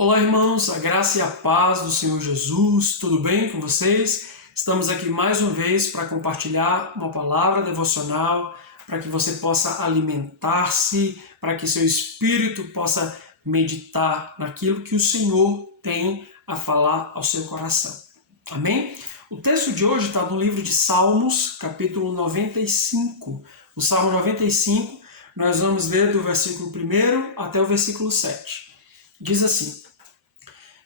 Olá, irmãos, a graça e a paz do Senhor Jesus, tudo bem com vocês? Estamos aqui mais uma vez para compartilhar uma palavra devocional, para que você possa alimentar-se, para que seu espírito possa meditar naquilo que o Senhor tem a falar ao seu coração. Amém? O texto de hoje está no livro de Salmos, capítulo 95. O Salmo 95, nós vamos ler do versículo 1 até o versículo 7. Diz assim: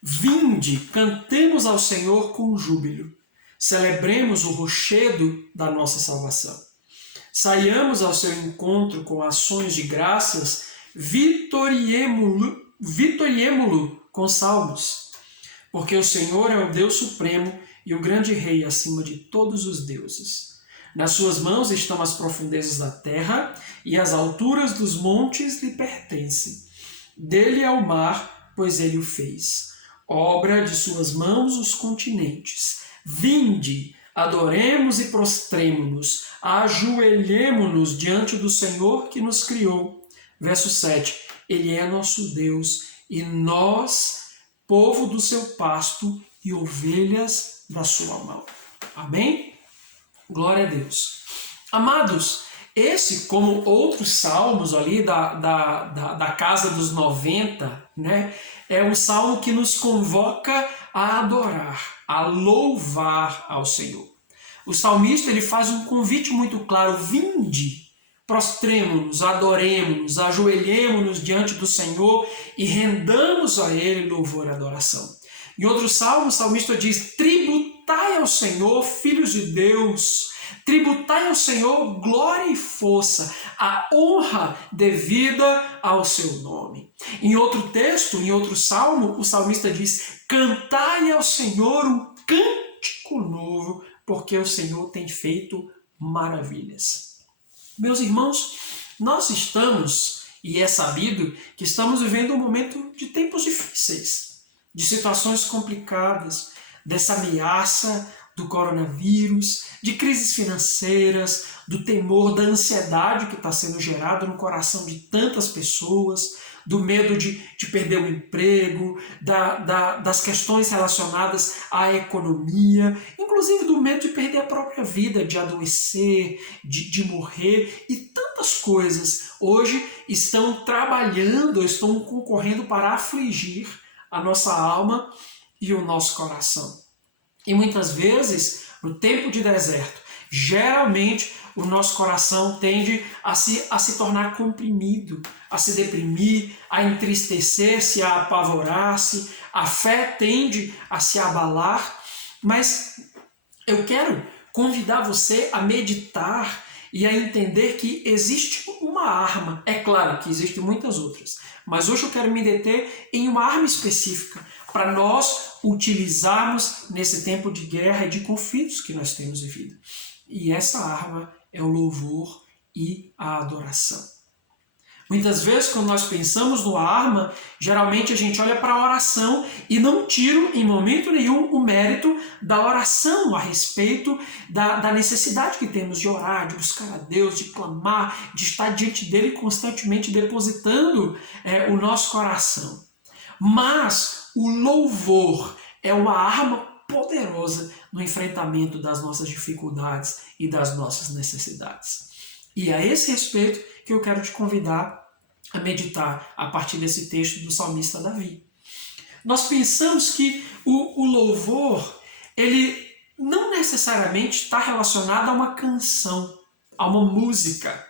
Vinde, cantemos ao Senhor com júbilo, celebremos o rochedo da nossa salvação. Saiamos ao seu encontro com ações de graças, vitoriemo-lo com salmos. Porque o Senhor é o Deus supremo e o grande Rei acima de todos os deuses. Nas suas mãos estão as profundezas da terra e as alturas dos montes lhe pertencem. Dele é o mar, pois ele o fez. Obra de suas mãos os continentes. Vinde, adoremos e prostremo-nos, ajoelhemo-nos diante do Senhor que nos criou. Verso 7. Ele é nosso Deus e nós, povo do seu pasto e ovelhas da sua mão. Amém? Glória a Deus. Amados, esse, como outros salmos ali da casa dos 90, né, é um salmo que nos convoca a adorar, a louvar ao Senhor. O salmista ele faz um convite muito claro: vinde, prostremo-nos, adoremo-nos, ajoelhemo-nos diante do Senhor e rendamos a Ele louvor e adoração. Em outro salmo, o salmista diz: tributai ao Senhor, filhos de Deus, tributai ao Senhor glória e força, a honra devida ao seu nome. Em outro texto, em outro salmo, o salmista diz: cantai ao Senhor um cântico novo, porque o Senhor tem feito maravilhas. Meus irmãos, nós estamos, e é sabido, que estamos vivendo um momento de tempos difíceis, de situações complicadas, dessa ameaça do coronavírus, de crises financeiras, do temor, da ansiedade que está sendo gerada no coração de tantas pessoas, do medo de perder o emprego, das questões relacionadas à economia, inclusive do medo de perder a própria vida, de adoecer, de morrer, e tantas coisas hoje estão trabalhando, estão concorrendo para afligir a nossa alma e o nosso coração. E muitas vezes, no tempo de deserto, geralmente o nosso coração tende a se tornar comprimido, a se deprimir, a entristecer-se, a apavorar-se, a fé tende a se abalar, mas eu quero convidar você a meditar e a entender que existe uma arma. É claro que existem muitas outras, mas hoje eu quero me deter em uma arma específica para nós utilizarmos nesse tempo de guerra e de conflitos que nós temos vivido. E essa arma é o louvor e a adoração. Muitas vezes, quando nós pensamos numa arma, geralmente a gente olha para a oração e não tira em momento nenhum o mérito da oração a respeito da necessidade que temos de orar, de buscar a Deus, de clamar, de estar diante dele constantemente depositando o nosso coração. Mas o louvor é uma arma poderosa no enfrentamento das nossas dificuldades e das nossas necessidades. E é a esse respeito que eu quero te convidar a meditar a partir desse texto do salmista Davi. Nós pensamos que o louvor, ele não necessariamente está relacionado a uma canção, a uma música,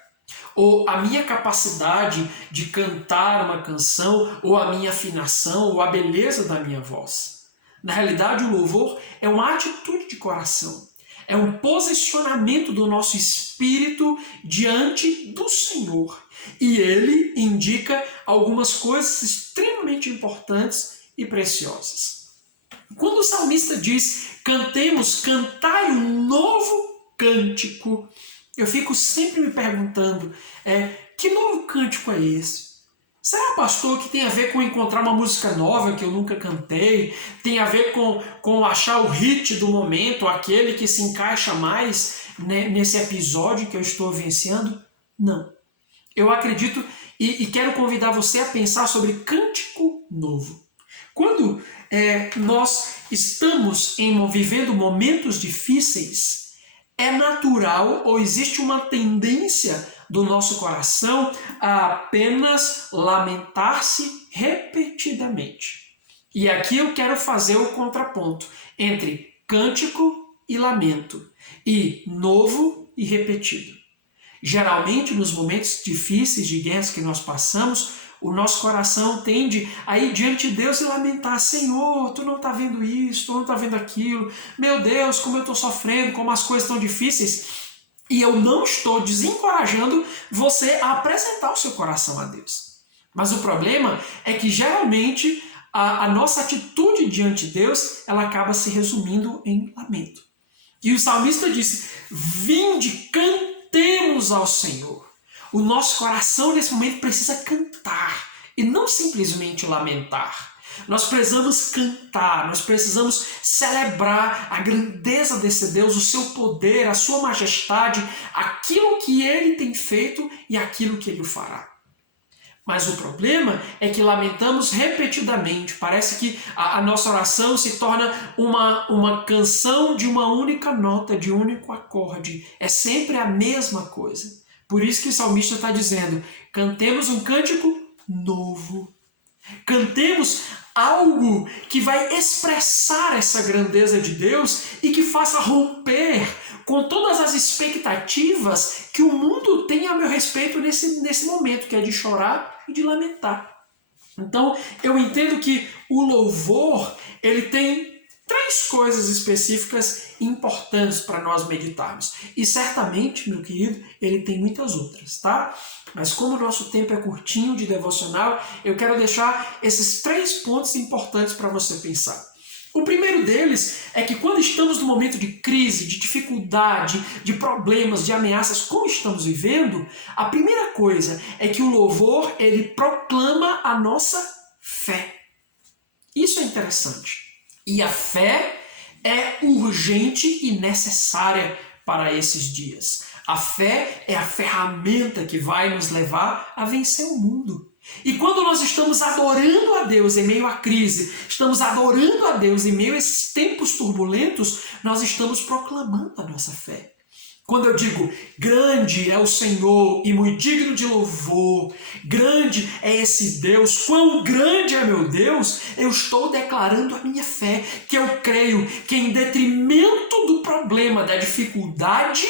ou a minha capacidade de cantar uma canção, ou a minha afinação, ou a beleza da minha voz. Na realidade, o louvor é uma atitude de coração, é um posicionamento do nosso espírito diante do Senhor. E ele indica algumas coisas extremamente importantes e preciosas. Quando o salmista diz: cantai um novo cântico, eu fico sempre me perguntando, que novo cântico é esse? Será, pastor, que tem a ver com encontrar uma música nova que eu nunca cantei? Tem a ver com achar o hit do momento, aquele que se encaixa mais nesse episódio que eu estou vivenciando? Não. Eu acredito e quero convidar você a pensar sobre cântico novo. nós estamos vivendo momentos difíceis, é natural ou existe uma tendência do nosso coração a apenas lamentar-se repetidamente. E aqui eu quero fazer o contraponto entre cântico e lamento, e novo e repetido. Geralmente, nos momentos difíceis de guerras que nós passamos, o nosso coração tende a ir diante de Deus e lamentar: Senhor, tu não está vendo isso, tu não está vendo aquilo, meu Deus, como eu estou sofrendo, como as coisas estão difíceis. E eu não estou desencorajando você a apresentar o seu coração a Deus. Mas o problema é que geralmente a nossa atitude diante de Deus, ela acaba se resumindo em lamento. E o salmista disse: vinde, cantemos ao Senhor. O nosso coração nesse momento precisa cantar e não simplesmente lamentar. Nós precisamos cantar, nós precisamos celebrar a grandeza desse Deus, o seu poder, a sua majestade, aquilo que Ele tem feito e aquilo que Ele fará. Mas o problema é que lamentamos repetidamente. Parece que a nossa oração se torna uma canção de uma única nota, de um único acorde. É sempre a mesma coisa. Por isso que o salmista está dizendo: cantemos um cântico novo. Cantemos algo que vai expressar essa grandeza de Deus e que faça romper com todas as expectativas que o mundo tem a meu respeito nesse momento, que é de chorar e de lamentar. Então, eu entendo que o louvor, ele tem 3 coisas específicas importantes para nós meditarmos. E certamente, meu querido, ele tem muitas outras, tá? Mas como o nosso tempo é curtinho de devocional, eu quero deixar esses 3 pontos importantes para você pensar. O primeiro deles é que quando estamos num momento de crise, de dificuldade, de problemas, de ameaças, como estamos vivendo, a primeira coisa é que o louvor, ele proclama a nossa fé. Isso é interessante. E a fé é urgente e necessária para esses dias. A fé é a ferramenta que vai nos levar a vencer o mundo. E quando nós estamos adorando a Deus em meio à crise, estamos adorando a Deus em meio a esses tempos turbulentos, nós estamos proclamando a nossa fé. Quando eu digo, grande é o Senhor e muito digno de louvor, grande é esse Deus, quão grande é meu Deus, eu estou declarando a minha fé, que eu creio que em detrimento do problema, da dificuldade,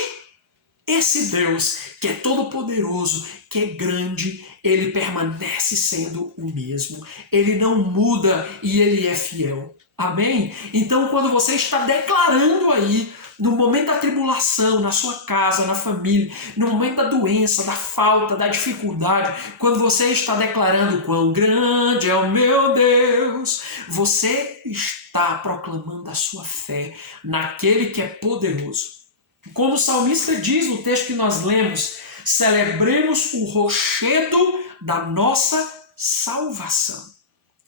esse Deus, que é todo-poderoso, que é grande, ele permanece sendo o mesmo. Ele não muda e ele é fiel. Amém? Então, quando você está declarando aí, no momento da tribulação, na sua casa, na família, no momento da doença, da falta, da dificuldade, quando você está declarando quão grande é o meu Deus, você está proclamando a sua fé naquele que é poderoso. Como o salmista diz no texto que nós lemos, celebremos o rochedo da nossa salvação.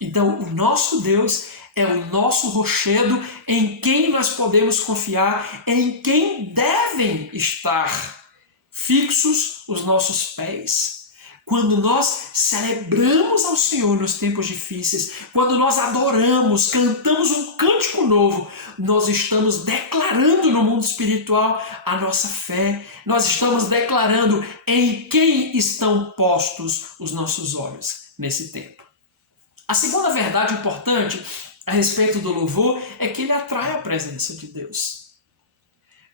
Então, o nosso Deus é o nosso rochedo em quem nós podemos confiar, em quem devem estar fixos os nossos pés. Quando nós celebramos ao Senhor nos tempos difíceis, quando nós adoramos, cantamos um cântico novo, nós estamos declarando no mundo espiritual a nossa fé, nós estamos declarando em quem estão postos os nossos olhos nesse tempo. A segunda verdade importante a respeito do louvor é que ele atrai a presença de Deus.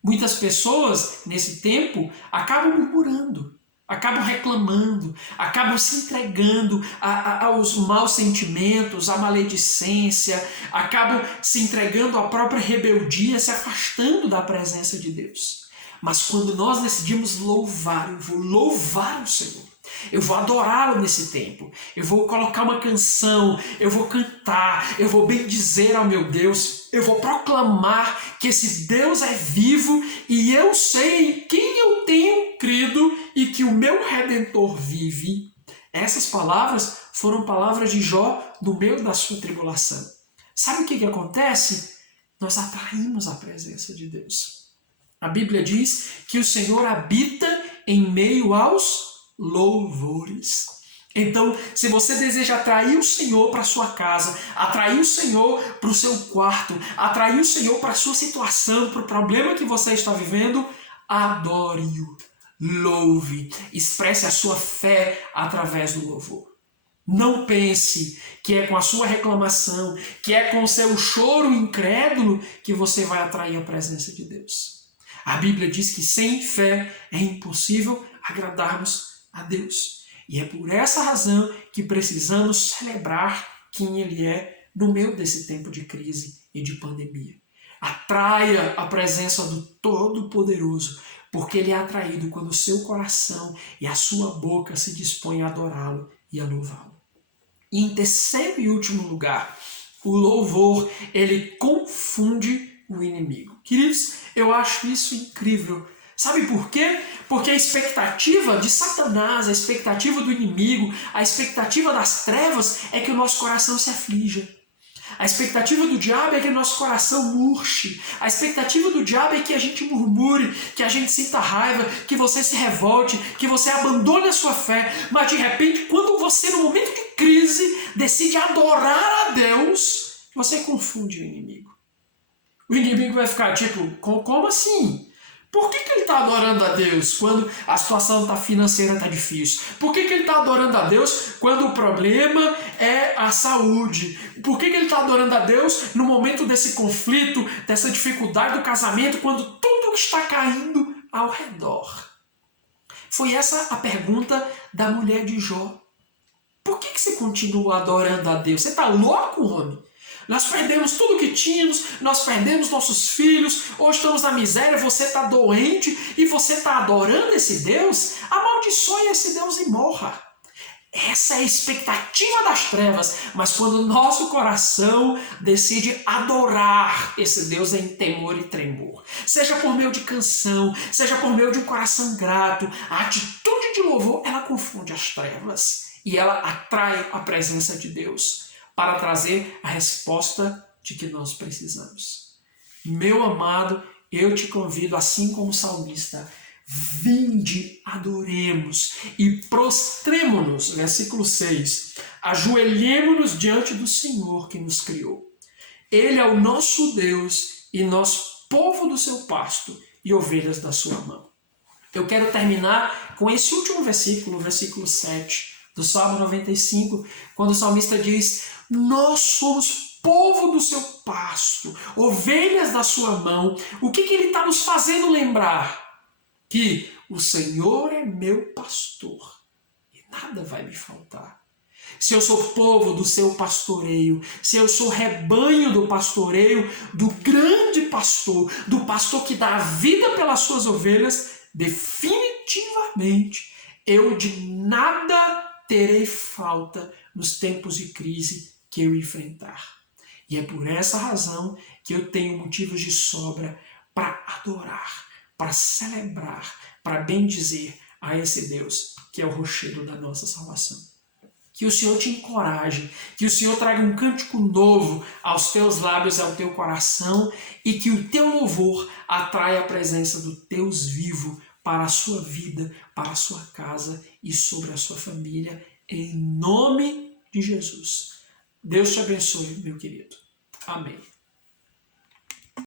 Muitas pessoas, nesse tempo, acabam murmurando, acabam reclamando, acabam se entregando aos maus sentimentos, à maledicência, acabam se entregando à própria rebeldia, se afastando da presença de Deus. Mas quando nós decidimos louvar, eu vou louvar o Senhor, eu vou adorá-lo nesse tempo, eu vou colocar uma canção, eu vou cantar, eu vou bendizer ao meu Deus, eu vou proclamar que esse Deus é vivo e eu sei em quem eu tenho crido e que o meu Redentor vive. Essas palavras foram palavras de Jó no meio da sua tribulação. Sabe o que acontece? Nós atraímos a presença de Deus. A Bíblia diz que o Senhor habita em meio aos louvores. Então, se você deseja atrair o Senhor para a sua casa, atrair o Senhor para o seu quarto, atrair o Senhor para a sua situação, para o problema que você está vivendo, adore-o, louve, expresse a sua fé através do louvor. Não pense que é com a sua reclamação, que é com o seu choro incrédulo que você vai atrair a presença de Deus. A Bíblia diz que sem fé é impossível agradarmos a Deus. E é por essa razão que precisamos celebrar quem Ele é no meio desse tempo de crise e de pandemia. Atraia a presença do Todo-Poderoso, porque Ele é atraído quando o seu coração e a sua boca se dispõem a adorá-lo e a louvá-lo. E em terceiro e último lugar, o louvor, ele confunde o inimigo. Queridos, eu acho isso incrível. Sabe por quê? Porque a expectativa de Satanás, a expectativa do inimigo, a expectativa das trevas é que o nosso coração se aflija. A expectativa do diabo é que o nosso coração murche. A expectativa do diabo é que a gente murmure, que a gente sinta raiva, que você se revolte, que você abandone a sua fé. Mas de repente, quando você, no momento de crise, decide adorar a Deus, você confunde o inimigo. O inimigo vai ficar tipo, como assim? Por que ele está adorando a Deus quando a situação financeira está difícil? Por que ele está adorando a Deus quando o problema é a saúde? Por que ele está adorando a Deus no momento desse conflito, dessa dificuldade do casamento, quando tudo está caindo ao redor? Foi essa a pergunta da mulher de Jó. Por que você continua adorando a Deus? Você está louco, homem? Nós perdemos tudo que tínhamos, nós perdemos nossos filhos, hoje estamos na miséria, você está doente e você está adorando esse Deus? Amaldiçoe esse Deus e morra. Essa é a expectativa das trevas, mas quando o nosso coração decide adorar esse Deus em temor e tremor, seja por meio de canção, seja por meio de um coração grato, a atitude de louvor, ela confunde as trevas e ela atrai a presença de Deus para trazer a resposta de que nós precisamos. Meu amado, eu te convido, assim como o salmista, vinde, adoremos e prostremo-nos, versículo 6, ajoelhemo-nos diante do Senhor que nos criou. Ele é o nosso Deus e nós, povo do seu pasto e ovelhas da sua mão. Eu quero terminar com esse último versículo, o versículo 7, do Salmo 95, quando o salmista diz: nós somos povo do seu pasto, ovelhas da sua mão. O que ele está nos fazendo lembrar? Que o Senhor é meu pastor e nada vai me faltar. Se eu sou povo do seu pastoreio, se eu sou rebanho do pastoreio, do grande pastor, do pastor que dá a vida pelas suas ovelhas, definitivamente eu de nada terei falta nos tempos de crise que eu enfrentar. E é por essa razão que eu tenho motivos de sobra para adorar, para celebrar, para bendizer a esse Deus que é o rochedo da nossa salvação. Que o Senhor te encoraje, que o Senhor traga um cântico novo aos teus lábios e ao teu coração e que o teu louvor atraia a presença do Deus vivo para a sua vida, para a sua casa e sobre a sua família, em nome de Jesus. Deus te abençoe, meu querido. Amém.